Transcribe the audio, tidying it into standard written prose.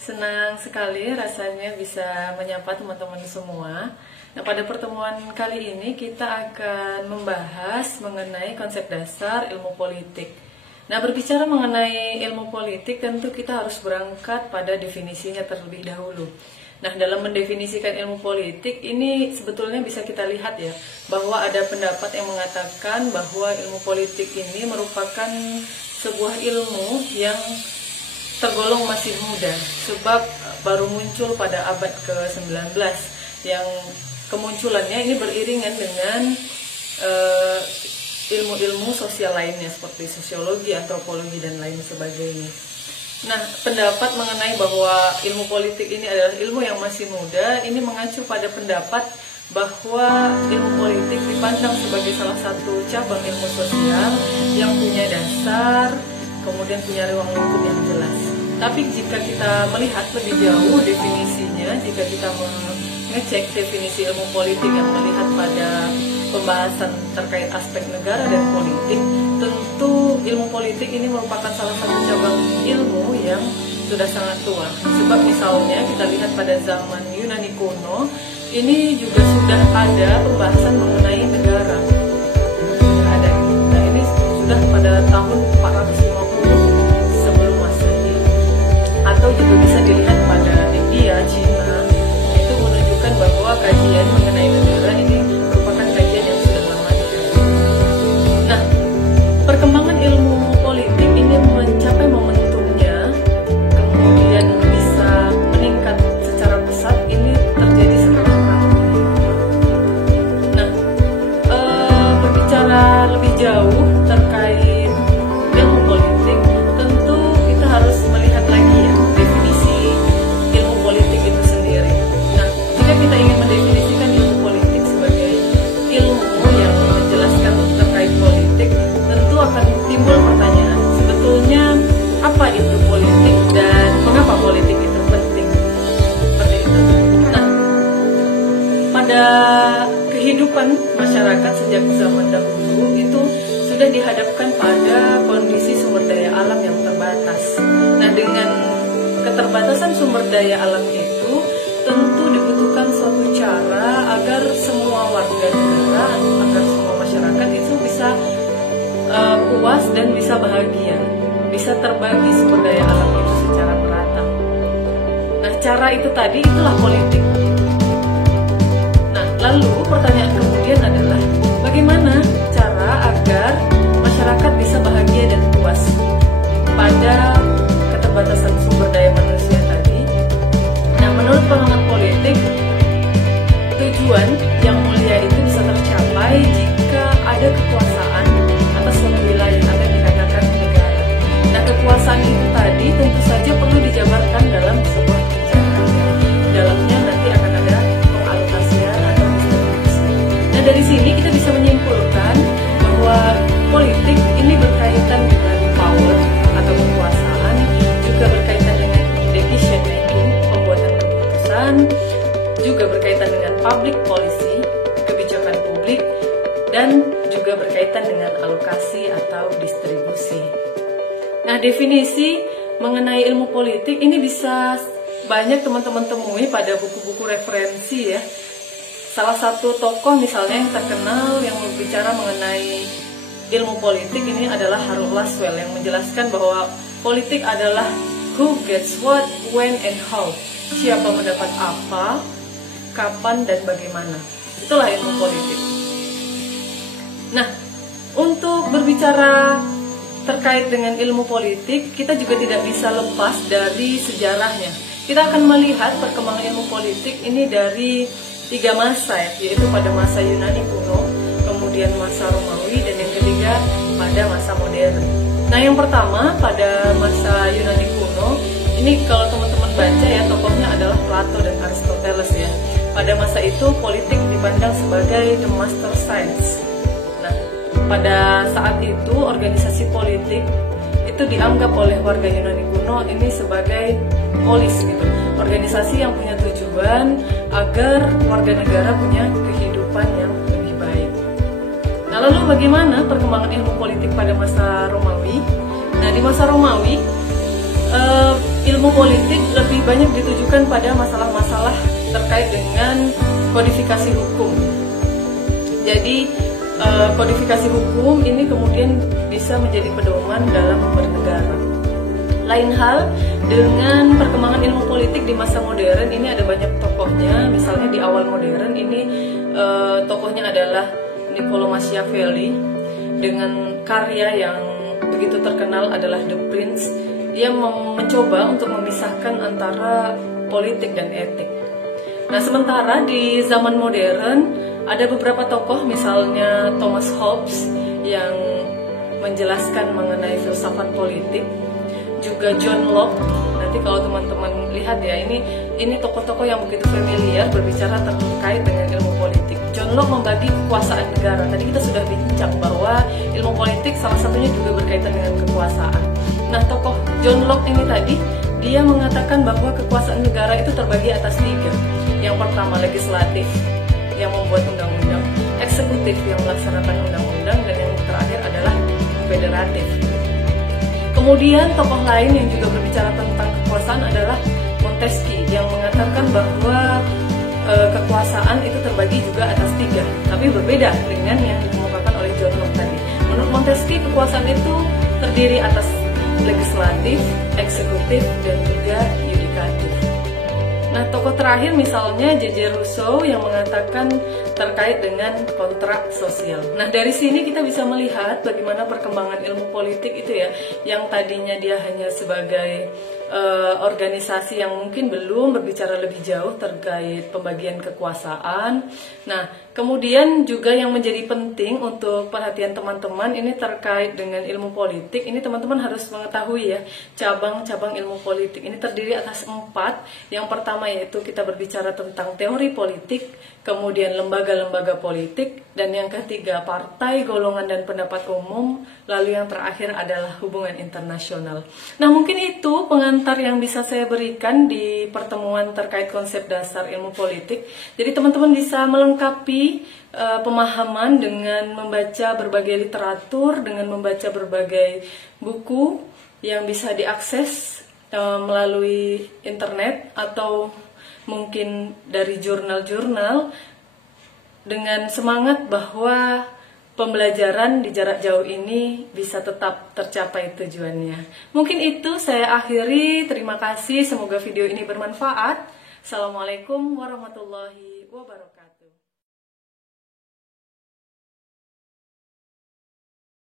Senang sekali rasanya bisa menyapa teman-teman semua. Nah, pada pertemuan kali ini kita akan membahas mengenai konsep dasar ilmu politik. Nah, berbicara mengenai ilmu politik tentu kita harus berangkat pada definisinya terlebih dahulu. Nah, dalam mendefinisikan ilmu politik ini sebetulnya bisa kita lihat ya, bahwa ada pendapat yang mengatakan bahwa ilmu politik ini merupakan sebuah ilmu yang tergolong masih muda, sebab baru muncul pada abad ke-19 yang kemunculannya ini beriringan dengan ilmu-ilmu sosial lainnya seperti sosiologi, antropologi, dan lain sebagainya. Nah, pendapat mengenai bahwa ilmu politik ini adalah ilmu yang masih muda, ini mengacu pada pendapat bahwa ilmu politik dipandang sebagai salah satu cabang ilmu sosial yang punya dasar, kemudian punya ruang lingkup yang jelas. Tapi jika kita melihat lebih jauh definisinya, jika kita mengecek definisi ilmu politik yang melihat pada pembahasan terkait aspek negara dan politik, tentu ilmu politik ini merupakan salah satu cabang ilmu yang sudah sangat tua. Sebab misalnya kita lihat pada zaman Yunani kuno, ini juga sudah ada pembahasan mengenai negara. Ada. Nah, ini sudah pada tahun 450 sebelum Masehi. Atau juga bisa dilihat pada India, Cina, itu menunjukkan bahwa kajian mengenai negara ini merupakan kajian yang sudah lama dijalankan. Nah, perkembangan ilmu politik ini mencapai momentumnya, kemudian bisa meningkat secara pesat, ini terjadi setelah Perang Dunia. Nah, berbicara lebih jauh terkait ilmu politik, tentu kita harus melihat lagi ya definisi ilmu politik itu sendiri. Nah, jika kita ingin mendefinisikan ilmu politik sebagai ilmu yang menjelaskan terkait politik, tentu akan timbul pertanyaan, sebetulnya apa itu politik dan mengapa politik itu penting? Seperti itu. Nah, pada kehidupan masyarakat sejak zaman dahulu itu sudah dihadapkan pada kondisi sumber daya alam yang terbatas. Nah, dengan keterbatasan sumber daya alam itu tentu dibutuhkan suatu cara agar semua warga negara, agar semua masyarakat itu bisa puas dan bisa bahagia, bisa terbagi sumber daya alam itu secara merata. Nah, cara itu tadi itulah politik. Nah, lalu pertanyaan kemudian adalah bagaimana cara agar masyarakat bisa bahagia dan puas pada keterbatasan sumber daya manusia tadi. Nah, menurut pengamat politik, tujuan yang mulia itu bisa tercapai jika ada kekuasaan atas suatu wilayah atau dikatakan negara. Nah, kekuasaan itu tadi tentu saja perlu dijabarkan dalam sebuah kebijakan. Dalamnya nanti akan ada pengalokasian atau distribusi. Nah, dari sini kita bisa menyimpulkan bahwa politik ini berkaitan dengan power atau kekuasaan, juga berkaitan dengan decision making, pembuatan keputusan, juga berkaitan dengan public policy, kebijakan publik, dan juga berkaitan dengan alokasi atau distribusi. Nah, definisi mengenai ilmu politik ini bisa banyak teman-teman temui pada buku-buku referensi ya. Salah satu tokoh misalnya yang terkenal yang berbicara mengenai ilmu politik ini adalah Harold Laswell yang menjelaskan bahwa politik adalah who gets what, when, and how. Siapa mendapat apa, kapan, dan bagaimana. Itulah ilmu politik. Nah, untuk berbicara terkait dengan ilmu politik, kita juga tidak bisa lepas dari sejarahnya. Kita akan melihat perkembangan ilmu politik ini dari 3 masa ya, yaitu pada masa Yunani kuno, kemudian masa Romawi, dan yang ketiga pada masa modern. Nah, yang pertama pada masa Yunani kuno, ini kalau teman-teman baca ya, tokohnya adalah Plato dan Aristoteles ya. Pada masa itu politik dipandang sebagai the master science. Nah, pada saat itu organisasi politik itu dianggap oleh warga Yunani kuno ini sebagai polis gitu, organisasi yang punya tujuan agar warga negara punya kehidupan yang lebih baik. Nah, lalu bagaimana perkembangan ilmu politik pada masa Romawi? Nah, di masa Romawi ilmu politik lebih banyak ditujukan pada masalah-masalah terkait dengan kodifikasi hukum. Jadi kodifikasi hukum ini kemudian bisa menjadi pedoman dalam bernegara. Lain hal dengan perkembangan ilmu politik di masa modern, ini ada banyak tokohnya. Misalnya di awal modern ini tokohnya adalah Niccolo Machiavelli dengan karya yang begitu terkenal adalah The Prince. Dia mencoba untuk memisahkan antara politik dan etik. Nah, sementara di zaman modern ada beberapa tokoh, misalnya Thomas Hobbes yang menjelaskan mengenai filsafat politik, juga John Locke. Nanti kalau teman-teman lihat ya, ini tokoh-tokoh yang begitu familiar berbicara terkait dengan ilmu politik. John Locke membagi kekuasaan negara. Tadi kita sudah bincang bahwa ilmu politik salah satunya juga berkaitan dengan kekuasaan. Nah, tokoh John Locke ini tadi, dia mengatakan bahwa kekuasaan negara itu terbagi atas 3. Yang pertama legislatif, yang membuat undang-undang, eksekutif yang melaksanakan undang-undang, dan yang terakhir adalah federatif. Kemudian tokoh lain yang juga berbicara tentang kekuasaan adalah Montesquieu yang mengatakan bahwa kekuasaan itu terbagi juga atas 3, tapi berbeda dengan yang dikemukakan oleh John Locke tadi. Menurut Montesquieu, kekuasaan itu terdiri atas legislatif, eksekutif, dan juga yudikatif. Nah, tokoh terakhir misalnya J.J. Rousseau yang mengatakan terkait dengan kontrak sosial. Nah, dari sini kita bisa melihat bagaimana perkembangan ilmu politik itu ya, yang tadinya dia hanya sebagai organisasi yang mungkin belum berbicara lebih jauh terkait pembagian kekuasaan. Nah, kemudian juga yang menjadi penting untuk perhatian teman-teman ini terkait dengan ilmu politik. Ini teman-teman harus mengetahui ya, cabang-cabang ilmu politik ini terdiri atas 4. Yang pertama yaitu kita berbicara tentang teori politik, kemudian lembaga-lembaga politik, dan yang ketiga partai, golongan, dan pendapat umum, lalu yang terakhir adalah hubungan internasional. Nah, mungkin itu pengantar yang bisa saya berikan di pertemuan terkait konsep dasar ilmu politik. Jadi teman-teman bisa melengkapi pemahaman dengan membaca berbagai literatur, dengan membaca berbagai buku yang bisa diakses melalui internet atau mungkin dari jurnal-jurnal, dengan semangat bahwa pembelajaran di jarak jauh ini bisa tetap tercapai tujuannya. Mungkin itu saya akhiri. Terima kasih, semoga video ini bermanfaat. Assalamualaikum warahmatullahi wabarakatuh.